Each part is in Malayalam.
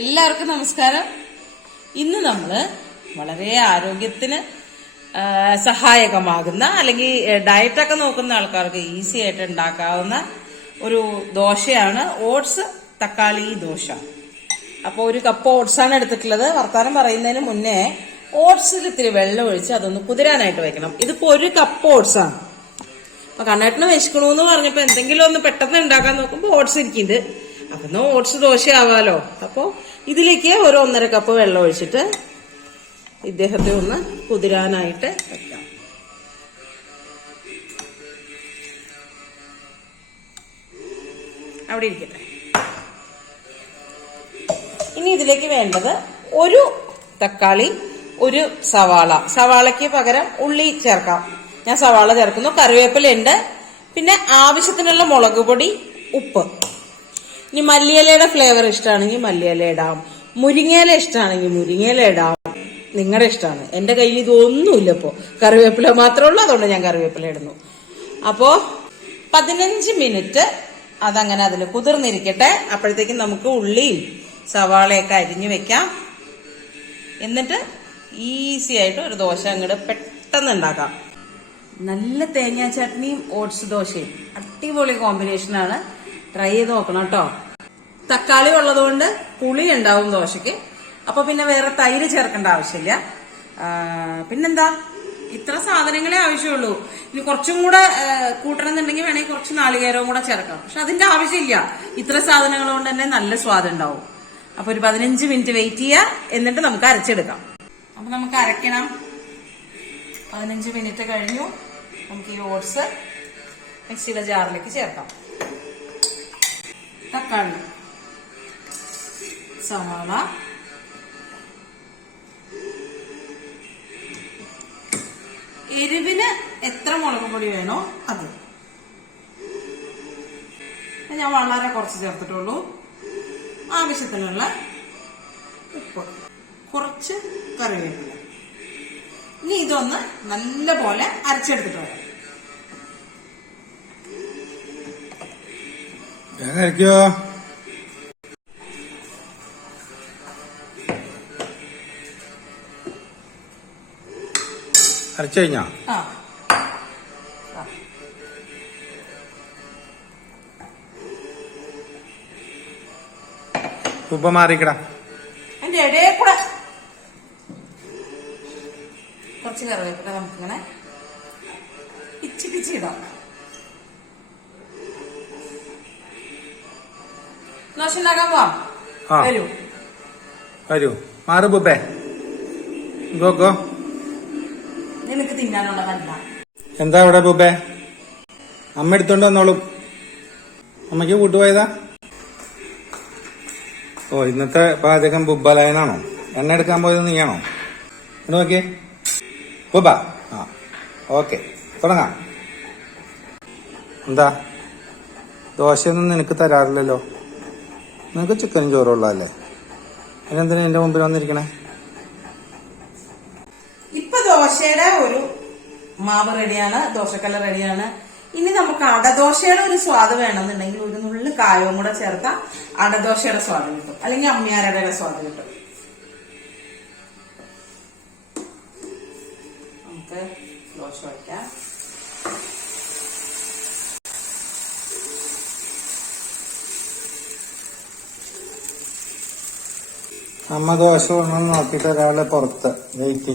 എല്ലാവർക്കും നമസ്കാരം. ഇന്ന് നമ്മൾ വളരെ ആരോഗ്യത്തിന് സഹായകമാകുന്ന അല്ലെങ്കിൽ ഡയറ്റൊക്കെ നോക്കുന്ന ആൾക്കാർക്ക് ഈസി ആയിട്ട് ഉണ്ടാക്കാവുന്ന ഒരു ദോശയാണ് ഓട്സ് തക്കാളി ദോശ. അപ്പോൾ ഒരു കപ്പ് ഓട്സാണ് എടുത്തിട്ടുള്ളത്. വർത്തമാനം പറയുന്നതിന് മുന്നേ ഓട്സിൽ ഇത്തിരി വെള്ളം ഒഴിച്ച് അതൊന്ന് കുതിരാനായിട്ട് വെക്കണം. ഇതിപ്പോ ഒരു കപ്പ് ഓട്സാണ് ആണ്. അപ്പൊ കണ്ണേട്ടന് വിശക്കണൂന്ന് പറഞ്ഞപ്പോൾ എന്തെങ്കിലും ഒന്ന് പെട്ടെന്ന് ഉണ്ടാക്കാൻ നോക്കുമ്പോൾ ഓട്സ് ഇരിക്കുന്നുണ്ട്. അപ്പൊ ഓട്സ് ദോശയാവാലോ. അപ്പൊ ഇതിലേക്ക് ഒരു ഒന്നര കപ്പ് വെള്ളം ഒഴിച്ചിട്ട് ഇദ്ദേഹത്തെ ഒന്ന് കുതിരാനായിട്ട് വെക്കാം. അവിടെ ഇരിക്കട്ടെ. ഇനി ഇതിലേക്ക് വേണ്ടത് ഒരു തക്കാളി ഒരു സവാള. സവാളയ്ക്ക് പകരം ഉള്ളി ചേർക്കാം. ഞാൻ സവാള ചേർക്കുന്നു കറിവേപ്പില ഉണ്ട്. പിന്നെ ആവശ്യത്തിനുള്ള മുളക് പൊടി ഉപ്പ്. ഇനി മല്ലിയിലയുടെ ഫ്ലേവർ ഇഷ്ടമാണെങ്കിൽ മല്ലിയില ഇടാം. മുരിങ്ങയില ഇഷ്ടമാണെങ്കിൽ മുരിങ്ങയില ഇടാം. നിങ്ങളുടെ ഇഷ്ടമാണ് എന്റെ കയ്യിൽ ഇതൊന്നുമില്ല ഇപ്പോ. കറിവേപ്പില മാത്രമേ ഉള്ളൂ അതുകൊണ്ട് ഞാൻ കറിവേപ്പില ഇടുന്നു. അപ്പോൾ പതിനഞ്ച് മിനിറ്റ് അതങ്ങനെ അതിൽ കുതിർന്നിരിക്കട്ടെ. അപ്പോഴത്തേക്കും നമുക്ക് ഉള്ളിയും സവാളയൊക്കെ അരിഞ്ഞു വെക്കാം. എന്നിട്ട് ഈസി ആയിട്ട് ഒരു ദോശ അങ്ങോട്ട് പെട്ടെന്ന് ഉണ്ടാക്കാം നല്ല തേങ്ങാ ചട്നിയും ഓട്സ് ദോശയും. അടിപൊളി കോമ്പിനേഷനാണ് ട്രൈ ചെയ്ത് നോക്കണം കേട്ടോ. തക്കാളി ഉള്ളതുകൊണ്ട് പുളി ഉണ്ടാവും ദോശയ്ക്ക്. അപ്പൊ പിന്നെ വേറെ തൈര് ചേർക്കേണ്ട ആവശ്യമില്ല. പിന്നെന്താ? ഇത്ര സാധനങ്ങളെ ആവശ്യമുള്ളൂ. ഇനി കുറച്ചും കൂടെ കൂട്ടണം കൂട്ടണമെന്നുണ്ടെങ്കിൽ വേണമെങ്കിൽ കുറച്ച് നാളികേരവും കൂടെ ചേർക്കാം. പക്ഷെ അതിന്റെ ആവശ്യമില്ല. ഇത്ര സാധനങ്ങൾ കൊണ്ട് തന്നെ നല്ല സ്വാദ് ഉണ്ടാവും. അപ്പൊ ഒരു പതിനഞ്ച് മിനിറ്റ് വെയിറ്റ് ചെയ്യുക എന്നിട്ട് നമുക്ക് അരച്ചെടുക്കാം. അപ്പൊ നമുക്ക് അരക്കണം. പതിനഞ്ച് മിനിറ്റ് കഴിഞ്ഞു. നമുക്ക് ഈ ഓട്സ് മിക്സിയുടെ ജാറിലേക്ക് ചേർക്കാം. തക്കാളി സവാള എരിവിന് എത്ര മുളക് പൊടി വേണോ അത്. ഞാൻ വളരെ കുറച്ച് ചേർത്തിട്ടുള്ളൂ. ആവശ്യത്തിനുള്ള ഉപ്പ് കുറച്ച് കറിവേപ്പില. ഇനി ഇതൊന്ന് നല്ല പോലെ അരച്ചെടുത്തിട്ട് വരാം. വേഗം കഴിക്കോ അരച്ചു കഴിഞ്ഞാ. ഉപ്പ മാറിക്കടാ. അതിന്റെ ഇടയിൽ കൂടെ. കുറച്ച് കറിവേപ്പില നമുക്കിങ്ങനെ പിച്ചി പോവാം. ആ. വരൂ. വരൂ. മാറ് ബുബേ ഗോ ഗോ. നിനക്ക് തിന്നാനുള്ള കണ്ട എന്താ ഇവിടെ ബുബേ അമ്മ എടുത്തോണ്ട് വന്നോളും. അമ്മയ്ക്ക് കൂട്ടുപോയതാ. ഓ ഇന്നത്തെ പാചകം ബുബലായനാണോ എണ്ണ എടുക്കാൻ പോയത് നീയാണോ? നോക്കിയേ. ബുബ ആ ഓക്കെ. തുടങ്ങാം. എന്താ? ദോശയൊന്നും നിനക്ക് തരാറില്ലല്ലോ. നിനക്ക് ചിക്കനും ചോറും അതിനെന്തിനാ എന്റെ മുമ്പിൽ വന്നിരിക്കണേ? ഇപ്പൊ ദോശയുടെ ഒരു മാവ് റെഡിയാണ് ദോശക്കല്ല റെഡിയാണ്. ഇനി നമുക്ക് അടദോശയുടെ ഒരു സ്വാദ് വേണമെന്നുണ്ടെങ്കിൽ ഒരു നുള്ളു കായവും കൂടെ ചേർത്താൽ അടദോശയുടെ സ്വാദ് കിട്ടും. അല്ലെങ്കിൽ അമ്മിയാരുടെ സ്വാദ് കിട്ടും. നമുക്ക് ദോശ വയ്ക്കാം അമ്മ ദോശ ഒന്നും നോക്കിയിട്ട് ഒരാളെ പുറത്ത് വെയിറ്റ്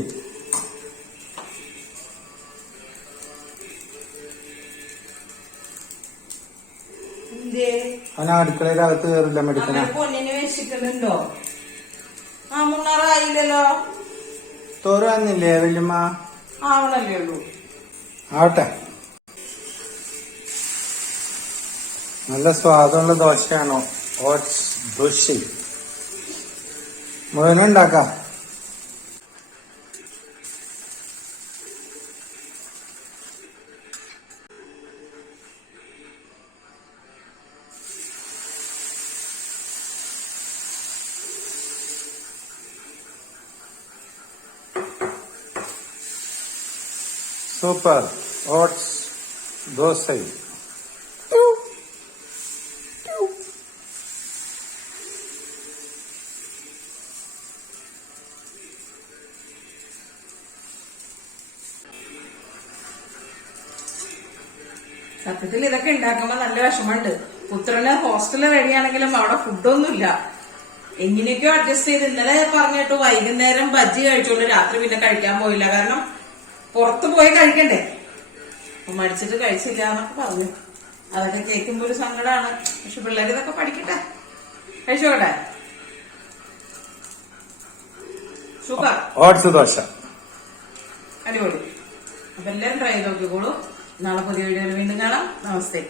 എന്തേ അവൻ അടുക്കളയിലകത്ത് കയറില്ല മെടുക്കണ തോറ ആ മുന്നാറായില്ലല്ലോ തോറ് വന്നില്ലേ വല്യമ്മ? ആവണല്ലേ ഉള്ളൂ. ആവട്ടെ. നല്ല സ്വാദമുള്ള ദോശയാണോ? ഓട്സ് ദോശ. മുഴുവനും ഉണ്ടാക്കാം സൂപ്പർ ഓട്സ് ദോശ സത്യത്തിൽ ഇതൊക്കെ ഉണ്ടാക്കുമ്പോ നല്ല വിഷമമുണ്ട്. പുത്രന് ഹോസ്റ്റലിൽ റെഡിയാണെങ്കിലും അവിടെ ഫുഡൊന്നുമില്ല എങ്ങനെയൊക്കെയോ അഡ്ജസ്റ്റ് ചെയ്ത് ഇന്നലെ പറഞ്ഞിട്ട് വൈകുന്നേരം ബജ്ജി കഴിച്ചോണ്ട് രാത്രി പിന്നെ കഴിക്കാൻ പോയില്ല. കാരണം പുറത്തു പോയി കഴിക്കണ്ടേ? മടിച്ചിട്ട് കഴിച്ചില്ല എന്നൊക്കെ പറഞ്ഞു. അതൊക്കെ കേൾക്കുമ്പോ ഒരു സങ്കടമാണ് പക്ഷെ പിള്ളേർ ഇതൊക്കെ പഠിക്കട്ടെ? കഴിച്ചോട്ടെ? സൂപ്പർ. ഓട്സ് ദോശ. അടിപൊളി. അപ്പൊ എല്ലാരും ട്രൈ ചെയ്ത് നോക്കിക്കോളൂ. നാളെ പുതിയ വീഡിയോയിൽ വീണ്ടും കാണാം. നമസ്തേ.